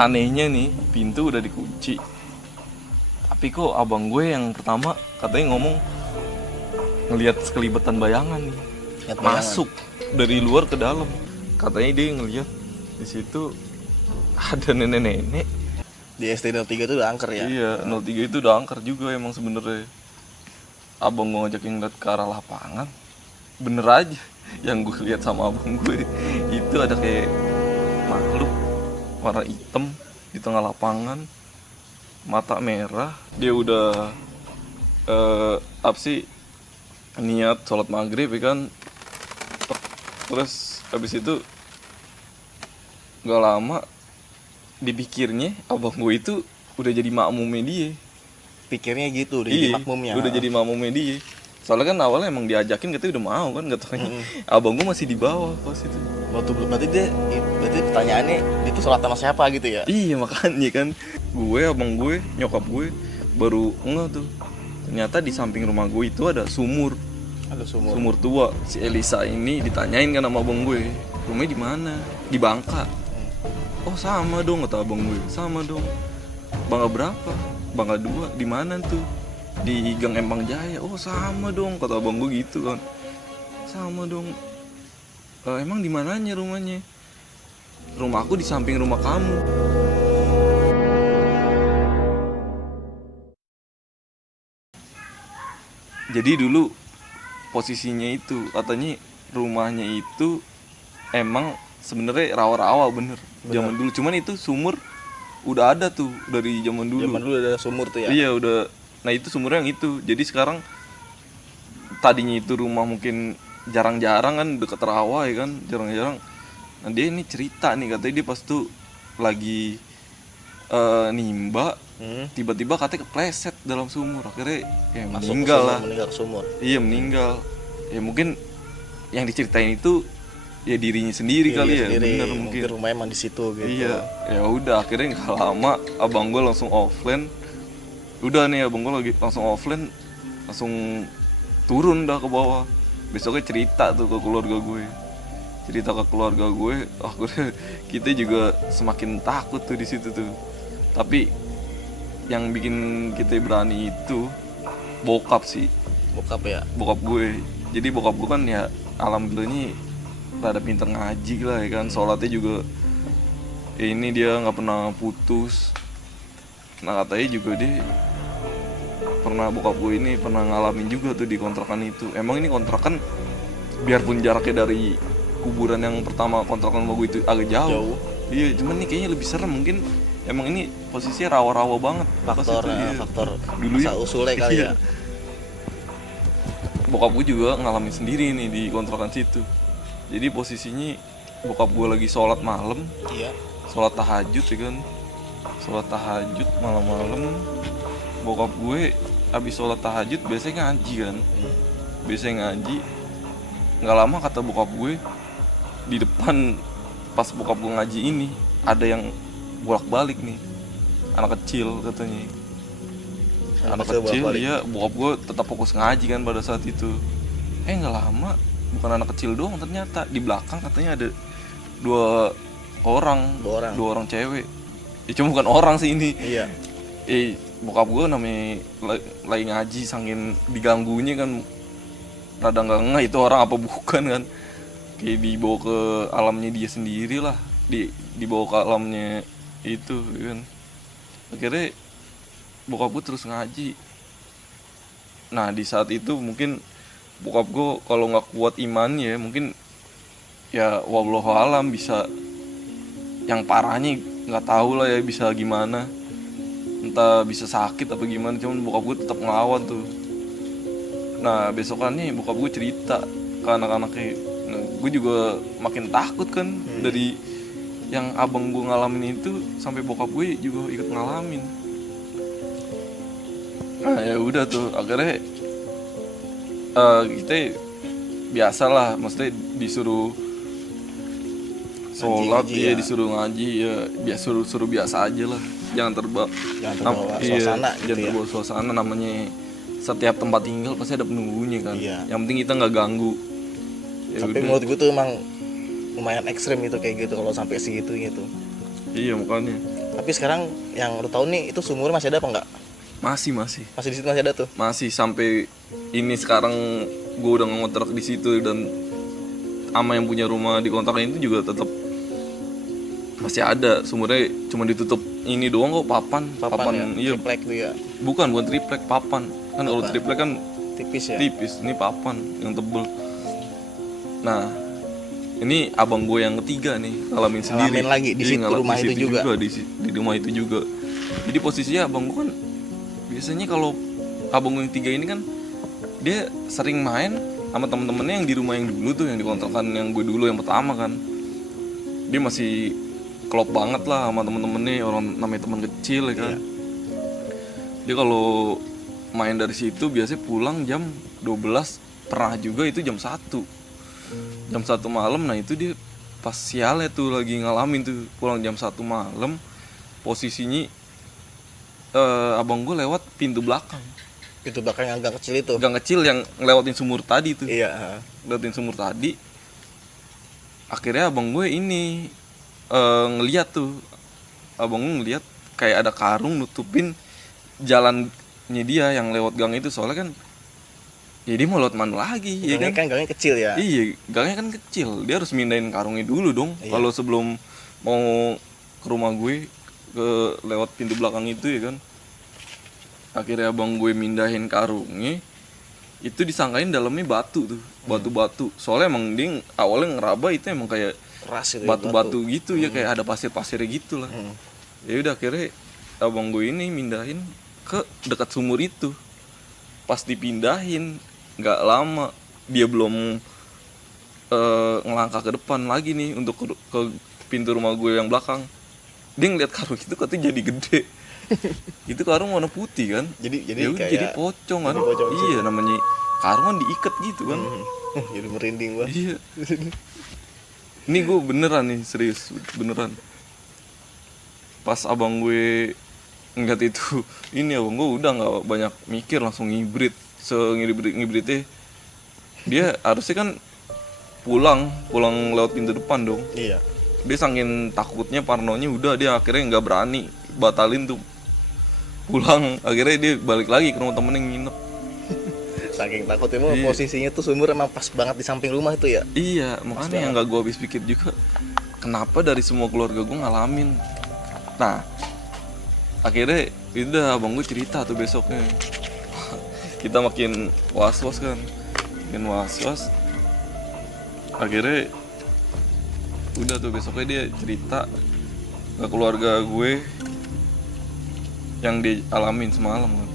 Anehnya nih, pintu udah dikunci, tapi kok abang gue yang pertama katanya ngomong ngelihat sekelibetan bayangan nih Lihat bayangan. masuk dari luar ke dalam. Katanya dia ngelihat di situ ada nenek-nenek. Di SD 03 itu udah angker ya. Iya, 03 itu udah angker juga emang sebenarnya. Abang gue ngajakin ngeliat ke arah lapangan, bener aja yang gue lihat sama abang gue itu ada kayak makhluk warna hitam di tengah lapangan, mata merah. Dia udah apa sih, niat sholat maghrib ya kan. Terus habis itu gak lama dipikirnya abang gue itu udah jadi makmumnya dia. Pikirnya gitu, udah jadi Iya, makmumnya. udah jadi makmumnya dia. Soalnya kan awalnya emang diajakin katanya udah mau kan, gak taunya abang gue masih di bawah pas itu. Berarti pertanyaannya itu sholat sama siapa gitu ya? Iya makanya kan, gue, abang gue, nyokap gue baru ngeh tuh. Ternyata di samping rumah gue itu ada sumur. Ada sumur. Sumur tua. Si Elisa ini ditanyain kan sama abang gue, rumahnya di mana? Di Bangka. Oh sama dong kata abang gue, sama dong. Bangka berapa? Bangka 2. Di mana tuh? Di Gang Empang Jaya. Oh sama dong kata abang gue gitu kan. Sama dong. Emang di mananya rumahnya? Rumah aku di samping rumah kamu. Jadi dulu posisinya itu katanya rumahnya itu emang sebenarnya rawa-rawa bener. Zaman dulu, cuman itu sumur udah ada tuh dari zaman dulu. Zaman dulu ada sumur tuh ya. Iya udah. Nah itu sumurnya yang itu. Jadi sekarang tadinya itu rumah mungkin jarang-jarang kan deket rawa ya kan, jarang-jarang. Nah dia ini cerita nih, katanya dia pas tuh lagi nimba, tiba-tiba katanya kepleset dalam sumur, akhirnya ya meninggal lah. Meninggal ke sumur. Iya meninggal. Ya mungkin yang diceritain itu ya dirinya sendiri kali ya, bener mungkin rumahnya emang di situ gitu. Iya, ya udah akhirnya nggak lama abang gue langsung offline. Udah nih abang gue lagi langsung offline, langsung turun dah ke bawah. Besoknya cerita tuh ke keluarga gue, akhirnya kita juga semakin takut tuh di situ tuh. Tapi yang bikin kita berani itu bokap sih. Bokap ya. Bokap gue. Jadi bokap gue kan ya alhamdulillahnya rada pinter ngaji lah ya kan, sholatnya juga ini dia nggak pernah putus. Nah katanya juga dia pernah, bokap gue ini pernah ngalamin juga tuh di kontrakan itu. Emang ini kontrakan biarpun jaraknya dari kuburan yang pertama kontrakan sama gue itu agak jauh. Iya, cuman nih kayaknya lebih serem, mungkin emang ini posisinya rawa-rawa banget. Faktor dulu ya usulnya kali ya. Bokap gue juga ngalamin sendiri nih di kontrakan situ. Jadi posisinya bokap gue lagi sholat malam. Iya. Sholat tahajud ya kan. Sholat tahajud malam-malam. Bokap gue abis sholat tahajud biasanya ngaji kan. Biasanya ngaji. Gak lama kata bokap gue, di depan pas bokap gue ngaji ini ada yang bolak-balik nih. Anak kecil katanya. Anak kecil dia, bokap gue tetap fokus ngaji kan pada saat itu. Gak lama, bukan anak kecil doang ternyata, di belakang katanya ada dua orang cewek. Ya cuma bukan orang sih ini. Iya. Bokap gue namanya lagi ngaji, saking diganggunya kan rada nggak ngeh itu orang apa bukan kan. Kayak dibawa ke alamnya dia sendiri lah, dibawa ke alamnya itu kan. Akhirnya bokap gue terus ngaji. Nah di saat itu mungkin bokap gue kalau nggak kuat imannya, mungkin ya wallahu alam bisa yang parahnya nggak tahu lah ya, bisa gimana, entah bisa sakit apa gimana. Cuman bokap gue tetap ngelawan tuh. Nah besokannya bokap gue cerita ke anak-anaknya. Nah, gue juga makin takut kan dari yang abang gue ngalamin itu, sampai bokap gue juga ikut ngalamin. Nah ya udah tuh akhirnya kita biasalah, maksudnya disuruh sholat, ya disuruh ngaji ya, suruh biasa aja lah, jangan terbawa suasana gitu, jangan terbawa suasana. Namanya setiap tempat tinggal pasti ada penunggunya kan. Yang penting kita nggak ganggu. Tapi menurut gue tuh emang lumayan ekstrim gitu kayak gitu kalau sampai segitu gitu. Iya makanya. Tapi sekarang yang lu tahu nih itu sumur masih ada apa enggak? Masih Masih di situ masih ada tuh. masih sampai ini sekarang gue udah ngontrak di situ, dan ama yang punya rumah di kontrakan itu juga tetap masih ada sumurnya, cuma ditutup ini doang kok, papan Ya, iya, triplek tuh ya. bukan triplek, papan kan. Kalau triplek kan Tipis ya. tipis, ini papan yang tebel. Nah ini abang gue yang ketiga nih ngalamin sendiri. Ngalamin lagi di Iya, situ, rumah di itu situ juga. di rumah itu juga. Jadi posisinya abang gue kan biasanya, kalau abang gue yang tiga ini kan dia sering main sama temen-temennya yang di rumah yang dulu tuh, yang di kontrakan yang gue dulu yang pertama kan. Dia masih klop banget lah sama temen-temennya, orang namanya teman kecil ya kan. Iya. Dia kalau main dari situ biasanya pulang jam 12, pernah juga itu jam 1 malam. Nah itu dia pas sialnya tuh lagi ngalamin tuh, pulang jam 1 malam, posisinya abang gue lewat pintu belakang, Pintu belakang yang agak kecil itu. gang kecil yang ngelewatin sumur tadi tuh. Iya. Ngelewatin sumur tadi, akhirnya abang gue ini ngeliat tuh, abang gue ngeliat kayak ada karung nutupin jalannya dia yang lewat gang itu. Soalnya kan ya dia mau lewat mana lagi ya Gangnya kan. kan gangnya kecil ya. Iya, gangnya kan kecil, dia harus mindahin karungnya dulu dong. Iya. Kalau sebelum mau ke rumah gue, ke lewat pintu belakang itu ya kan. Akhirnya abang gue mindahin karungnya, itu disangkain dalamnya batu tuh, batu-batu. Soalnya emang dia awalnya ngeraba itu emang kayak Keras itu ya, batu-batu gitu ya, kayak ada pasir-pasirnya gitu lah. Hmm. Ya udah akhirnya abang gue ini mindahin ke dekat sumur itu. Pas dipindahin nggak lama, dia belum ngelangkah ke depan lagi nih untuk ke pintu rumah gue yang belakang, dia ngeliat karung itu katanya jadi gede. Itu karung warna putih kan, Jadi ya udah kayak jadi pocong kan. jadi pocong kecil. Iya, namanya karung kan diikat gitu kan. Jadi merinding gua. Iya. Ini gue beneran nih, serius beneran. Pas abang gue ngeliat itu, ini abang gue udah nggak banyak mikir, langsung ngibrit. Ngibritnya dia harusnya kan pulang lewat pintu depan dong. Iya. Dia saking takutnya, parnonya, udah dia akhirnya nggak berani batalin tuh pulang. Akhirnya dia balik lagi ke rumah temen yang nginep. Saking takutnya mah Iya. posisinya tuh sumur emang pas banget di samping rumah itu ya. Iya, makanya yang gak gue habis pikir juga, kenapa dari semua keluarga gue ngalamin. Nah akhirnya itu dah abang gue cerita tuh besoknya. Kita makin was-was kan, makin was-was. Akhirnya udah tuh besoknya dia cerita ke keluarga gue yang dia alamin semalam kan.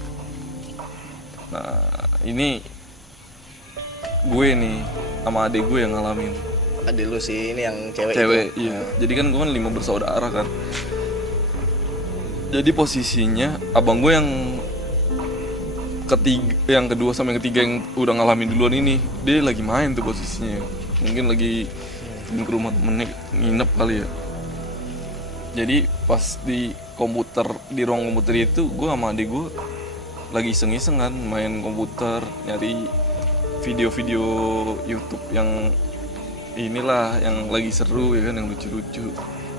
Nah ini gue nih sama adik gue yang ngalamin. Adik lu sih ini yang cewek itu. Iya. Jadi kan gue kan 5 bersaudara kan. Jadi posisinya abang gue yang kedua sama yang ketiga yang udah ngalamin duluan ini, dia lagi main tuh posisinya. Mungkin lagi ke rumah temennya nginep kali ya. Jadi pas di ruang komputer itu, gue sama adik gue lagi iseng-iseng kan main komputer, nyari video-video YouTube yang inilah yang lagi seru ya kan, yang lucu-lucu.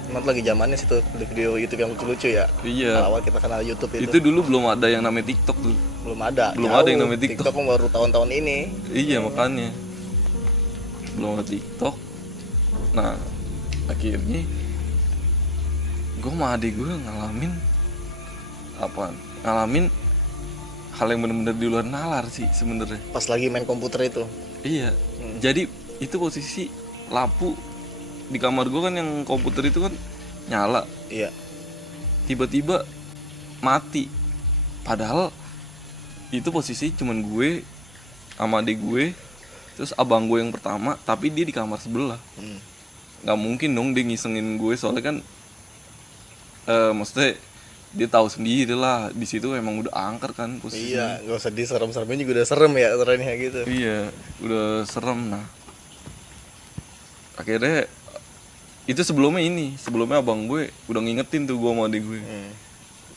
Emang lagi zamannya situ video YouTube yang lucu-lucu ya. Iya. Awal kita kenal YouTube Itu dulu belum ada yang namanya TikTok tuh. belum ada. Belum Jauh. ada yang namanya TikTok. TikTok baru tahun-tahun ini. Iya makanya belum ada TikTok. Nah akhirnya gue sama adik gue ngalamin hal yang bener-bener di luar nalar sih sebenarnya. Pas lagi main komputer itu. Iya. Jadi itu posisi lampu di kamar gue kan, yang komputer itu kan nyala, Iya. tiba-tiba mati. Padahal itu posisi cuman gue sama adik gue, terus abang gue yang pertama, tapi dia di kamar sebelah. Nggak mungkin dong dia ngisengin gue, soalnya kan maksudnya dia tahu sendiri lah di situ emang udah angker kan posisinya. Iya, nggak usah diserem-seremnya juga udah serem ya trennya gitu. Iya, udah serem. Nah akhirnya itu sebelumnya abang gue udah ngingetin tuh gue sama adik gue.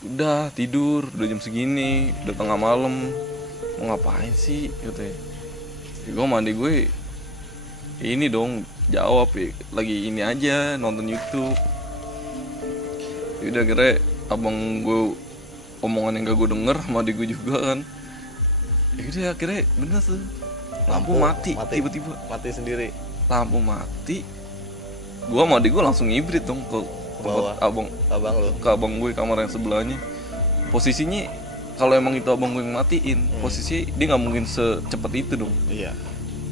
Udah tidur, udah jam segini, udah tengah malam, mau ngapain sih katanya. Gue sama adik gue ini dong jawab ya, lagi ini aja nonton YouTube. Yaudah akhirnya abang gue omongan yang gak gue denger sama adik gue juga kan. Yaudah akhirnya bener tuh, lampu mati tiba-tiba, mati sendiri. lampu mati. Gue sama adik gue langsung ngibrit dong ke Bawah. tempat Abang lu. ke abang gue, kamar yang sebelahnya. Posisinya kalau emang itu abang gue yang matiin, posisi dia nggak mungkin secepat itu dong. Iya.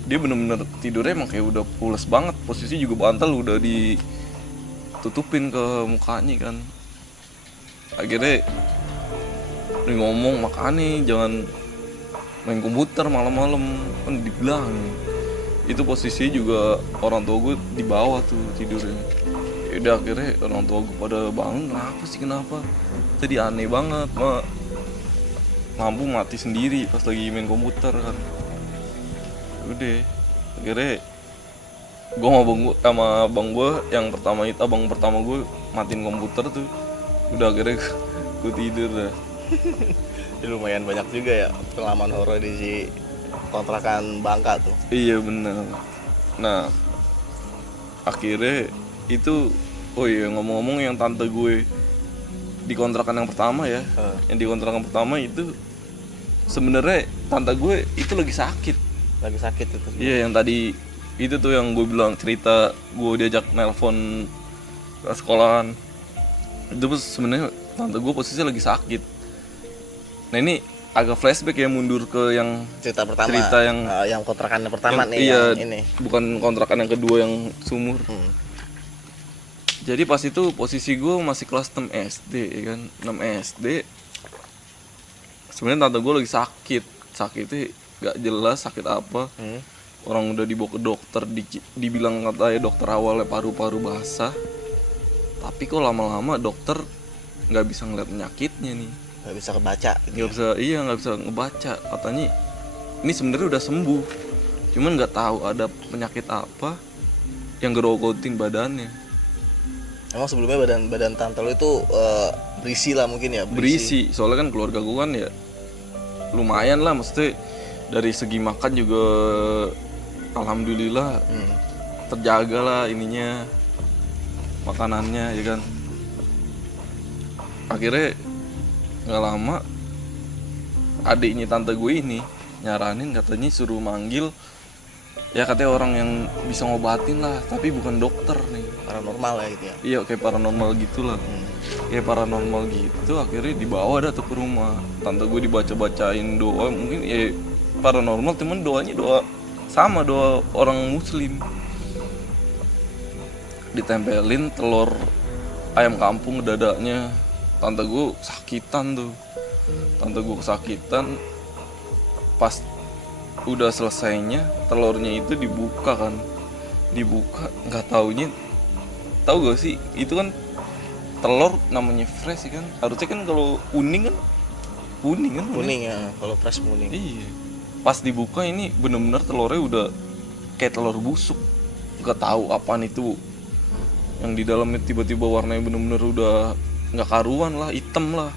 Dia bener-bener tidurnya emang kayak udah pules banget, posisi juga bantal udah ditutupin ke mukanya kan. Akhirnya dia ngomong, makanya jangan main komputer malam-malam, kan dibilang. Itu posisinya juga orang tua gue di bawah tuh tidurnya. Udah akhirnya orang tua gue pada bangun, kenapa tadi aneh banget, lampu mati sendiri pas lagi main komputer kan. Udah akhirnya gue sama abang gue yang pertama itu, abang pertama gue matiin komputer tuh. Udah akhirnya gue tidur dah. Jadi lumayan banyak juga ya pengalaman horor di si kontrakan Bangka tuh. Iya bener. Nah akhirnya itu, oh iya ngomong-ngomong yang tante gue di kontrakan yang pertama ya, yang di kontrakan pertama itu sebenarnya tante gue itu lagi sakit. Lagi sakit itu. Iya yang tadi itu tuh yang gue bilang cerita gue diajak nelpon ke sekolahan. Itu sebenarnya tante gue posisinya lagi sakit. Nah ini agak flashback ya, mundur ke yang cerita pertama. Cerita yang kontrakan yang pertama yang, nih iya, yang ini. Bukan kontrakan yang kedua yang sumur. Jadi pas itu posisi gue masih kelas 6 SD ya kan, 6 SD. Sebenarnya tante gue lagi sakit, sakitnya gak jelas sakit apa. Orang udah dibawa ke dokter, dibilang katanya dokter awalnya paru-paru basah. Tapi kok lama-lama dokter nggak bisa ngeliat penyakitnya nih. Nggak bisa kebaca. Nggak bisa, iya nggak bisa ngebaca. Katanya ini sebenarnya udah sembuh, cuman nggak tahu ada penyakit apa yang gerogotin badannya. Emang sebelumnya badan tante lo itu berisi lah mungkin ya? Berisi, soalnya kan keluarga gue kan ya lumayan lah, maksudnya dari segi makan juga alhamdulillah terjaga lah ininya, makanannya ya kan. Akhirnya nggak lama adiknya tante gue ini nyaranin, katanya suruh manggil ya, katanya orang yang bisa ngobatin lah, tapi bukan dokter nih, paranormal ya gitu ya. Iya kayak paranormal gitulah. Kayak paranormal gitu. Akhirnya dibawa dah tuh ke rumah. Tante gue dibaca-bacain doa, mungkin ya paranormal, cuman doanya doa sama, doa orang muslim. Ditempelin telur ayam kampung ke dadanya. Tante gue sakitan tuh. Tante gue kesakitan. Pas udah selesainya telurnya itu dibuka kan, dibuka nggak taunya, tahu gak sih itu kan telur namanya fresh kan, harusnya kan kalau kuning kan kuning ya, kalau fresh kuning. Iya, pas dibuka ini bener-bener telurnya udah kayak telur busuk, nggak tahu apaan itu yang di dalamnya, tiba-tiba warnanya bener-bener udah nggak karuan lah, hitam lah.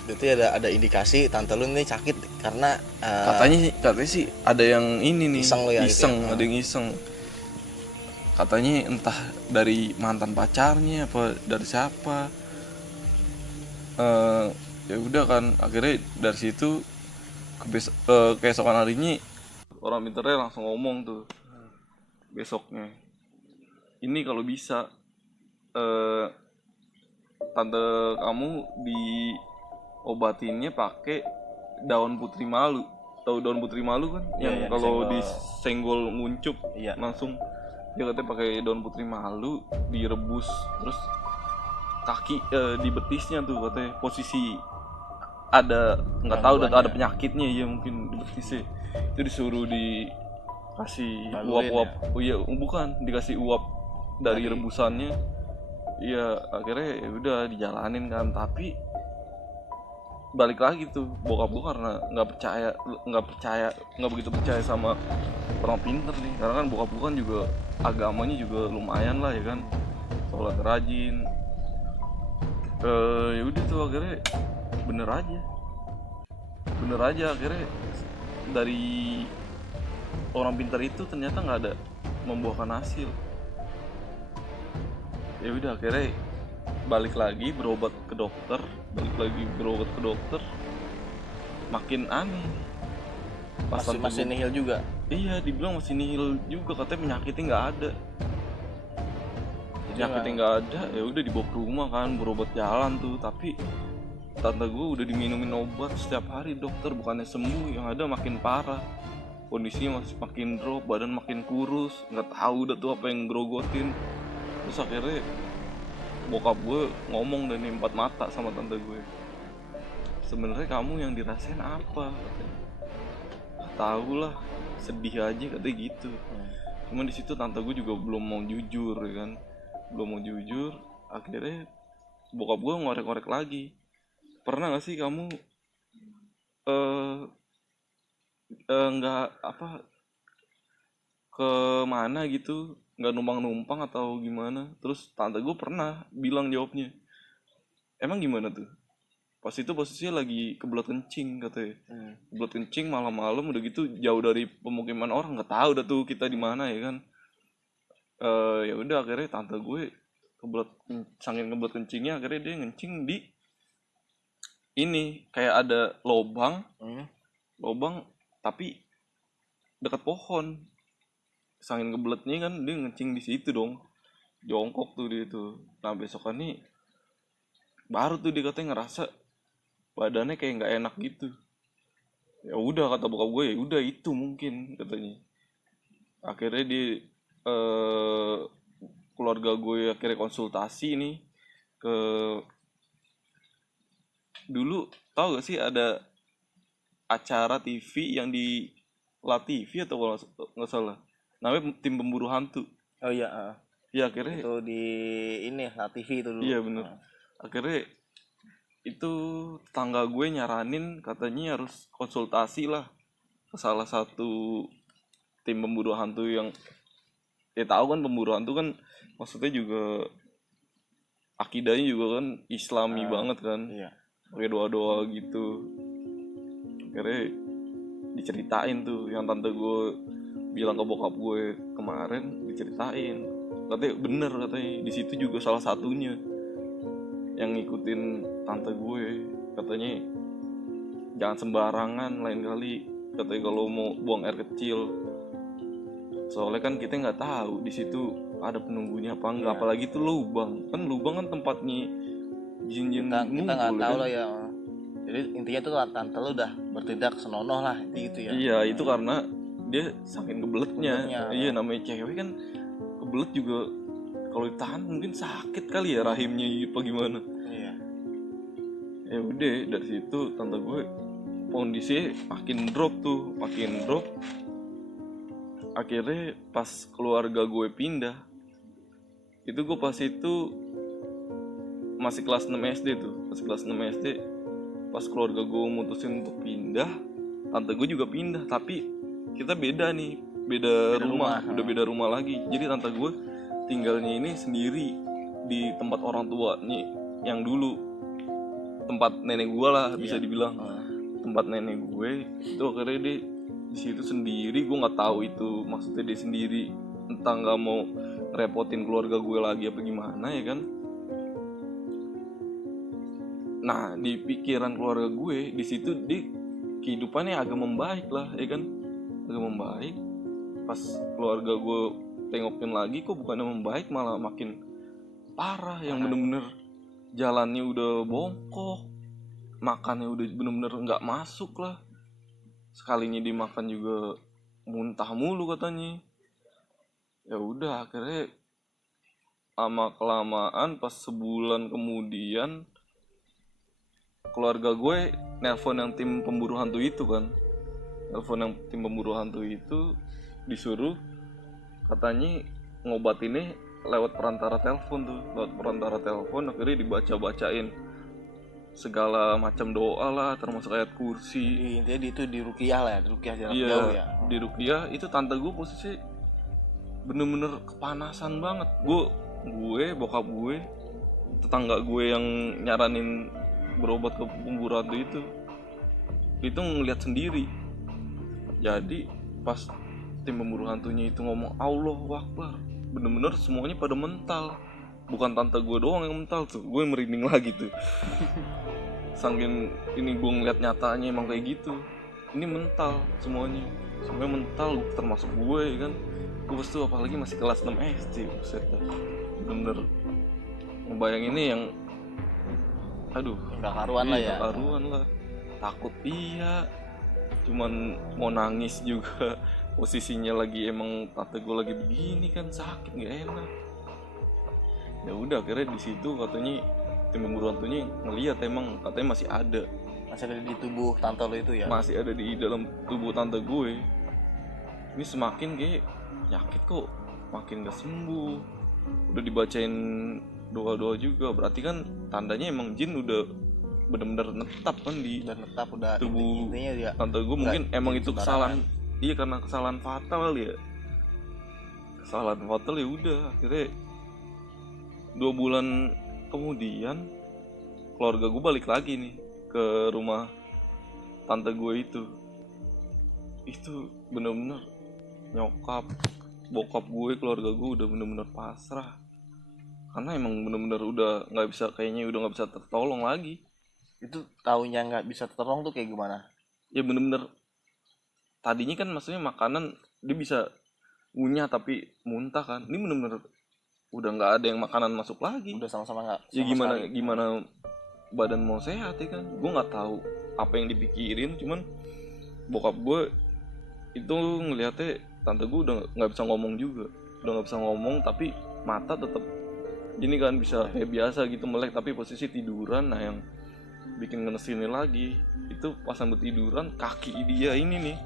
Berarti ada indikasi tante lu ini sakit karena katanya sih ada yang ini nih, iseng, gitu ya? Ada yang iseng. Katanya entah dari mantan pacarnya apa dari siapa. Ya udah kan, akhirnya dari situ keesokan harinya orang pinternya langsung ngomong tuh besoknya, ini kalau bisa tante kamu diobatinnya pakai daun putri malu. Tahu daun putri malu kan? Yang kalau disenggol nguncup langsung. Dia katanya pakai daun putri malu direbus, terus kaki di betisnya tuh katanya posisi ada, nggak tahu ada penyakitnya ya, mungkin di betisnya itu disuruh dikasih uap-uap ya? Oh iya, bukan dikasih uap dari rebusannya. Iya, akhirnya ya udah dijalanin kan, tapi balik lagi tuh bokap gue karena nggak begitu percaya sama orang pinter nih, karena kan bokap gue kan juga agamanya juga lumayan lah ya kan, sholat rajin. Ya udah tuh akhirnya bener aja akhirnya dari orang pintar itu ternyata nggak ada membuahkan hasil. Ya udah akhirnya balik lagi berobat ke dokter, makin aneh. Pas Masih tante masih gua- nihil juga. Iya, dibilang masih nihil juga, katanya penyakitnya nggak ada. Jadi Penyakitnya nggak ada, ya udah dibawa ke rumah kan, berobat jalan tuh. Tapi tante gue udah diminumin obat setiap hari dokter, bukannya sembuh, yang ada makin parah. Kondisinya masih makin drop, badan makin kurus, nggak tahu udah tuh apa yang grogotin. Terus akhirnya bokap gue ngomong dan empat mata sama tante gue, sebenarnya kamu yang dirasain apa katanya. "Ah, tahu lah, sedih aja," katanya gitu. Cuman di situ tante gue juga belum mau jujur ya kan, belum mau jujur. Akhirnya bokap gue ngorek-ngorek lagi, pernah gak sih kamu nggak apa ke mana gitu, nggak numpang-numpang atau gimana? Terus tante gue pernah bilang jawabnya, emang gimana tuh? Pas itu posisinya lagi kebelet kencing katanya. Kebelet kencing malam-malam udah gitu, jauh dari pemukiman orang, nggak tahu dah tuh kita di mana ya kan. Ya udah akhirnya tante gue saking kebelet kencingnya, akhirnya dia ngencing di ini, kayak ada lobang tapi dekat pohon. Saking kebeletnya kan dia ngencing di situ dong, jongkok tuh dia tuh. Nah besokannya baru tuh dia katanya ngerasa badannya kayak nggak enak gitu. Ya udah kata bokap gue, ya udah itu mungkin katanya. Akhirnya di keluarga gue akhirnya konsultasi nih ke, dulu tau gak sih ada acara TV yang di La TV atau kalau nggak salah, namanya Tim Pemburu Hantu. Oh iya, Ya akhirnya itu di ini lah TV itu dulu. iya bener. Akhirnya itu tetangga gue nyaranin katanya harus konsultasi lah ke salah satu tim pemburu hantu yang, ya tahu kan pemburu hantu kan maksudnya juga akidahnya juga kan Islami banget kan, Iya. pakai doa-doa gitu. Akhirnya diceritain tuh yang tante gue bilang ke bokap gue kemarin, diceritain katanya bener, katanya di situ juga salah satunya yang ngikutin tante gue. Katanya jangan sembarangan, lain kali katanya kalau mau buang air kecil, soalnya kan kita nggak tahu di situ ada penunggunya apa enggak. Apalagi itu lubang kan tempatnya jin-jin Kita nggak ngumpul tahu kan. lah ya. Jadi intinya tuh tante lu udah bertindak senonoh lah gitu ya. Iya itu karena dia saking kebeletnya. Kebeletnya. Iya namanya cewek kan kebelet juga, kalau ditahan mungkin sakit kali ya rahimnya apa gimana. Iya. Ya udah dari situ tante gue kondisinya makin drop. Akhirnya pas keluarga gue pindah, itu gue pas itu masih kelas 6 SD tuh, pas keluarga gue mutusin untuk pindah, tante gue juga pindah, tapi kita beda rumah. Udah beda rumah lagi. Jadi tante gue tinggalnya ini sendiri di tempat orang tuanya yang dulu, tempat nenek gue lah bisa dibilang. Tempat nenek gue itu akhirnya dia di situ sendiri. Gue nggak tahu itu maksudnya dia sendiri, entah nggak mau repotin keluarga gue lagi apa gimana ya kan. Nah di pikiran keluarga gue di situ dia kehidupannya agak membaik lah ya kan, agak membaik. Pas keluarga gue tengokin lagi, kok bukannya membaik malah makin parah. Yang bener-bener jalannya udah bongkok, makannya udah bener-bener nggak masuk lah. Sekalinya dimakan juga muntah mulu katanya. Ya udah akhirnya lama kelamaan pas sebulan kemudian keluarga gue nelpon yang tim pemburu hantu itu kan. Disuruh katanya ngobatinnya lewat perantara telepon. Akhirnya dibaca-bacain segala macam doa lah, termasuk ayat kursi. Intinya itu di ruqyah lah ya, di ruqyah jarak Iya, jauh ya. di ruqyah itu tante gue posisi bener-bener kepanasan banget. Gue bokap gue, tetangga gue yang nyaranin berobat ke pemburu hantu itu ngeliat sendiri. Jadi pas tim pemburu hantunya itu ngomong Allahu Akbar, bener-bener semuanya pada mental. bukan tante gue doang yang mental tuh, gue merinding lagi tuh. Saking ini gue ngeliat nyatanya emang kayak gitu. Ini mental semuanya mental, termasuk gue ya kan. Gue pas tuh apalagi masih kelas 6 SD, buset dah. Bener ngebayangin ini yang aduh nggak karuan lah ya. Nggak karuan lah, takut iya, cuman mau nangis juga. Posisinya lagi emang tante gue lagi begini kan, sakit nggak enak. Ya udah akhirnya di situ katanya tim pemburu hantunya ngeliat emang katanya masih ada di tubuh tante lo itu ya. Masih ada di dalam tubuh tante gue. Ini semakin kayak nyakit kok, makin gak sembuh. Udah dibacain doa-doa juga, berarti kan tandanya emang jin udah bener-bener netap kan di tubuh dia, tante gue. Mungkin emang itu kesalahan, iya karena kesalahan fatal kali ya. Kesalahan fatal ya udah akhirnya 2 bulan kemudian keluarga gue balik lagi nih ke rumah tante gue itu bener-bener nyokap bokap gue, keluarga gue udah bener-bener pasrah karena emang bener-bener udah nggak bisa, kayaknya udah nggak bisa tertolong lagi. Itu taunya nggak bisa tertolong tuh kayak gimana? Ya bener-bener tadinya kan maksudnya makanan dia bisa ngunyah tapi muntah kan, ini bener-bener udah nggak ada yang makanan masuk lagi, udah sama-sama nggak. Ya gimana badan mau sehat ya kan. Gue nggak tahu apa yang dipikirin, cuman bokap gue itu ngelihatnya tante gue udah nggak bisa ngomong juga, udah nggak bisa ngomong tapi mata tetap gini kan, bisa kayak biasa gitu melek tapi posisi tiduran. Nah yang bikin ngenesinnya lagi itu pas sambil tiduran kaki dia ini nih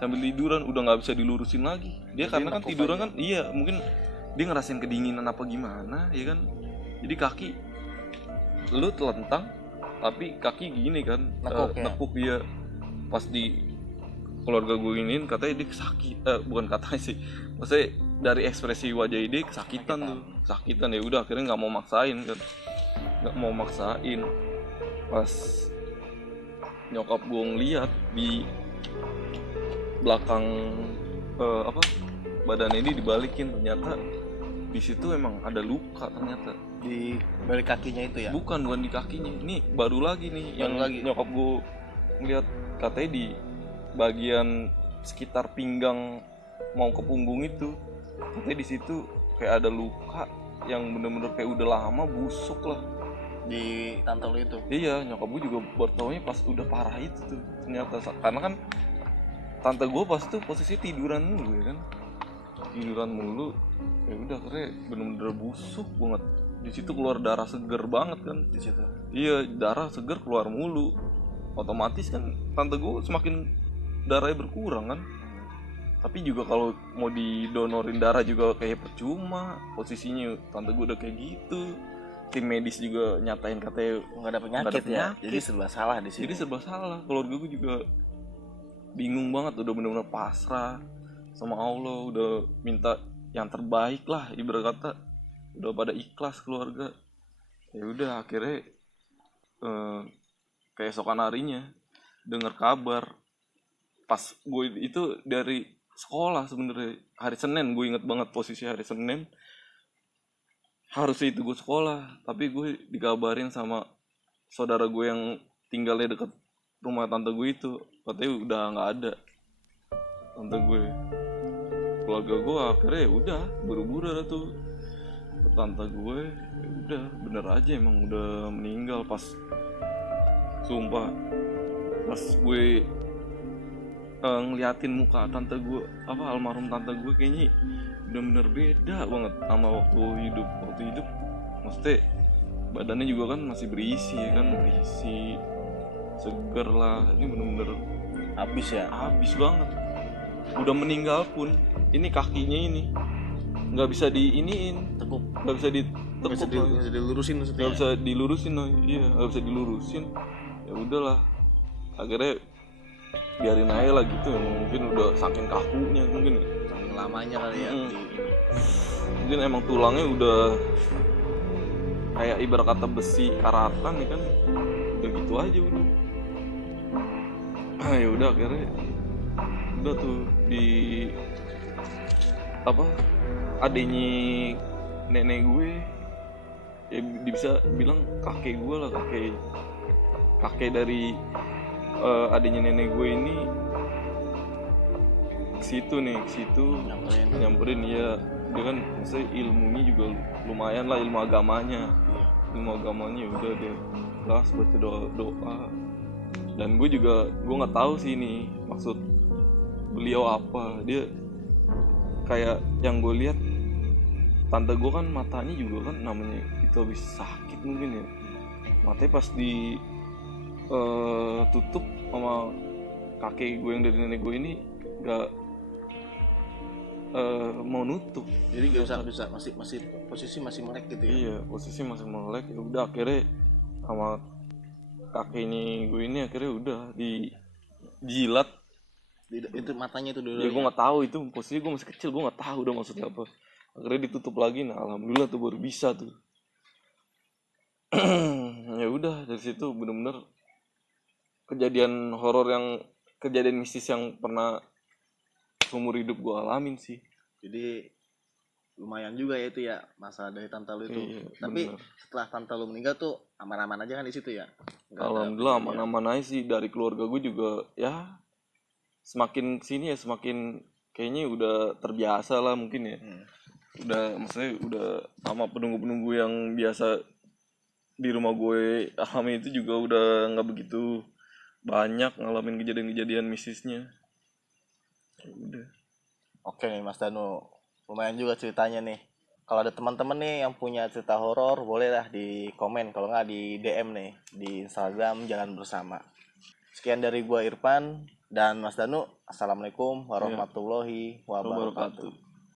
sambil tiduran udah nggak bisa dilurusin lagi dia. Jadi karena kan tiduran aja. Kan iya mungkin dia ngerasain kedinginan apa gimana ya kan, jadi kaki lu telentang tapi kaki gini kan nekuk dia. Pas di keluarga gue iniin katanya dia sakit, bukan katanya sih, maksudnya dari ekspresi wajah dia kesakitan ya udah akhirnya nggak mau maksain. Pas nyokap gue ngeliat di belakang badannya ini dibalikin, ternyata di situ emang ada luka ternyata di balik kakinya itu ya. Bukan di kakinya, ini baru lagi nih yang nyokap gue ngeliat katanya di bagian sekitar pinggang mau ke punggung itu katanya di situ kayak ada luka yang bener-bener kayak udah lama busuk lah di tante lu itu. Iya, nyokap gue juga baru taunya pas udah parah itu tuh ternyata, karena kan tante gue pas itu posisi tiduran mulu ya kan, ya udah akhirnya bener-bener busuk banget. Di situ keluar darah seger banget kan di situ. Iya, darah seger keluar mulu, otomatis kan tante gue semakin darahnya berkurang kan. Tapi juga kalau mau didonorin darah juga kayak percuma, posisinya tante gue udah kayak gitu. Tim medis juga nyatain katanya nggak ada penyakit ya. Jadi serba salah di sini. Jadi serba salah. Keluarga gue juga bingung banget, udah benar-benar pasrah sama Allah, udah minta yang terbaik lah ibarat kata, udah pada ikhlas keluarga. Ya udah akhirnya keesokan harinya dengar kabar pas gue itu dari sekolah sebenarnya hari Senin, gue inget banget posisi hari Senin. Harusnya itu gue sekolah, tapi gue dikabarin sama saudara gue yang tinggalnya deket rumah tante gue itu, katanya udah nggak ada tante gue. Keluarga gue akhirnya ya udah buru-buru lah tuh ke tante gue. Ya udah bener aja emang udah meninggal. Pas sumpah pas gue ngeliatin muka tante gue, almarhum tante gue, kayaknya bener-bener beda banget sama waktu hidup. Maksudnya badannya juga kan masih berisi ya kan, berisi seger lah. Ini bener-bener habis banget. Udah meninggal pun ini kakinya ini nggak bisa diiniin, nggak bisa dilurusin, nggak bisa dilurusin. Iya, nggak bisa dilurusin. Ya udahlah akhirnya biarin aja lah gitu. Mungkin udah saking kakunya, mungkin saking lamanya kali ya. Mungkin emang tulangnya udah kayak ibarat kata besi karatan ya kan, udah gitu aja udah. Ya udah akhirnya udah tuh di adenya nenek gue ya bisa bilang kakek gue lah, kakek dari adanya nenek gue ini ke situ nyamperin ya. Dia kan maksudnya ilmunya juga lumayan lah, ilmu agamanya udah dia kelas baca doa. Dan gue nggak tahu sih ini maksud beliau apa. Dia kayak yang gue lihat, tante gue kan matanya juga kan namanya itu habis sakit mungkin ya, matanya pas di tutup sama kakek gue yang dari nenek gue ini nggak mau nutup. Jadi gak bisa masih posisi masih melek gitu ya. Iya, posisi masih melek. Ya udah akhirnya sama kakeknya gue ini akhirnya udah dijilat. Itu matanya itu dulu Ya gue nggak tahu itu posisi gue masih kecil, gue nggak tahu udah maksudnya apa. Akhirnya ditutup lagi. Nah alhamdulillah tuh baru bisa tuh. Ya udah dari situ bener-bener kejadian mistis yang pernah seumur hidup gue alamin sih. Jadi lumayan juga ya itu ya masa dari tante lu itu. Iya, tapi bener. Setelah tante lu meninggal tuh aman-aman aja kan di situ ya. Alhamdulillah aman-aman aja sih. Dari keluarga gue juga ya semakin sini ya semakin kayaknya udah terbiasa lah mungkin ya. Udah maksudnya udah sama penunggu-penunggu yang biasa di rumah gue alami itu juga udah nggak begitu banyak ngalamin kejadian-kejadian mistisnya. Ya udah. Oke nih Mas Danu, lumayan juga ceritanya nih. Kalau ada teman-teman nih yang punya cerita horor, bolehlah di komen, kalau nggak di DM nih di Instagram Jalan Bersama. Sekian dari gua Irfan dan Mas Danu. Assalamualaikum warahmatullahi wabarakatuh.